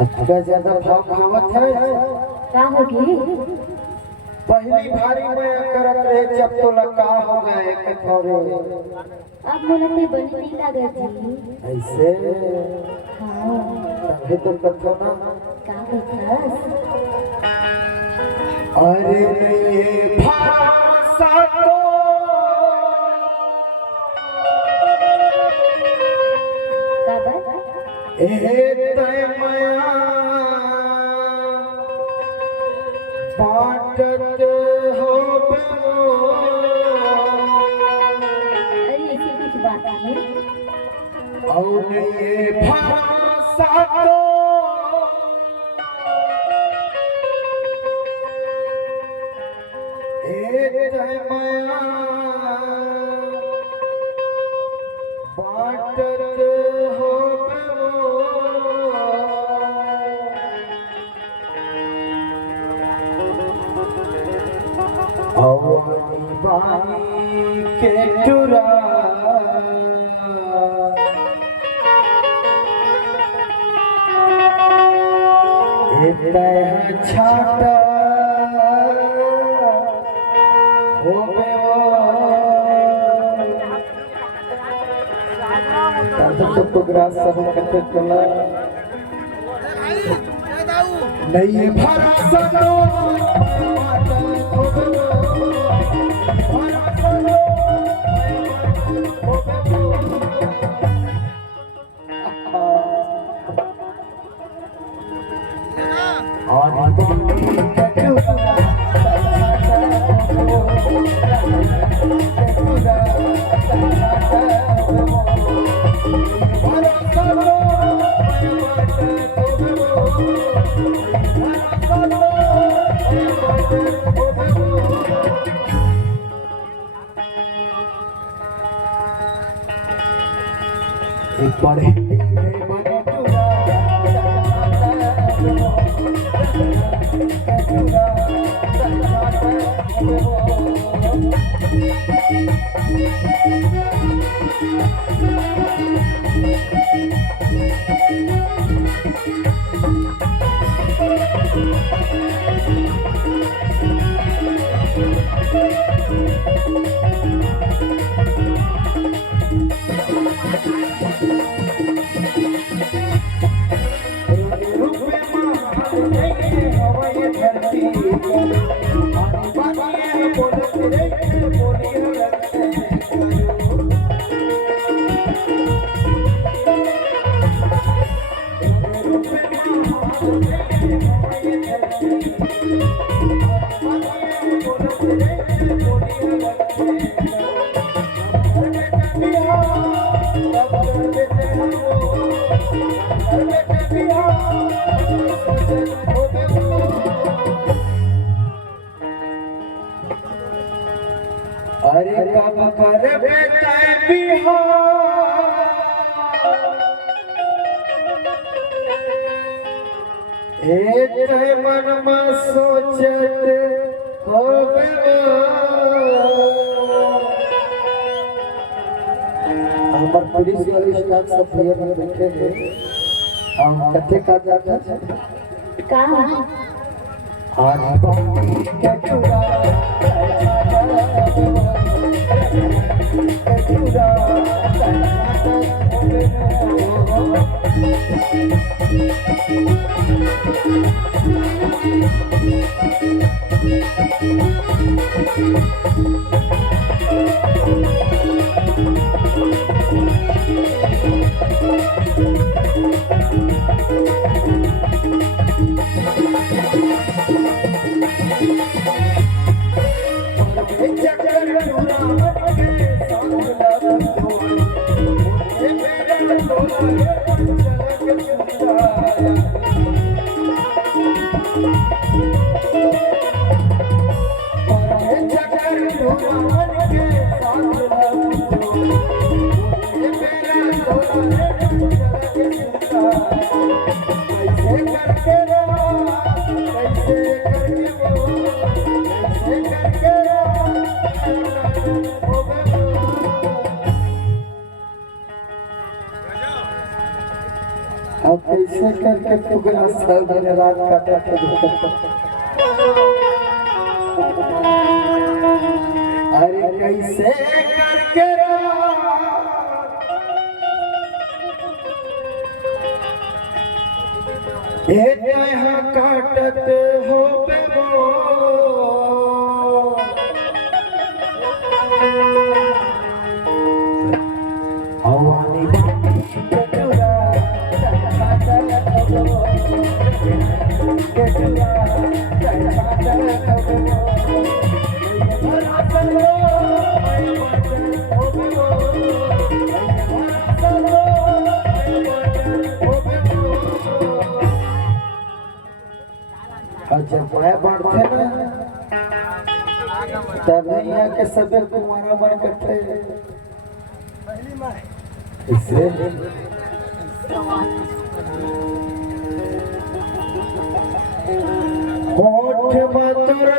अच्छा ज्यादा भाव खावत है का होगी पहली भारी में करत रहे जब तो लगा हो गए के थोड़े अब मोला ते बनी नहीं लागत जी ऐसे हां तभी तो कथो ना का कथस अरे भाषा को का बात तय माया पाटत हो अरे ऐसी कुछ बात है और ये भाषा को तय माया पाटत हो बानी के चुरा छाटा हो नहीं भरा सनो पढ़े अरे कब कर बेटा बिहार एक मन में सोचत हो हमार पुलिस वाले स्टाफ सब भैया में बैठे थे हम कथे का जाता का आज के चुरा चल अब कैसे करके टुकड़ा सब दिन रात काटा अरे कैसे करके यहाँ काटत हो हवानी जब मैं बढ़ते ना तब यहाँ के सभी कुमारा बन करते इससे होठ मधुर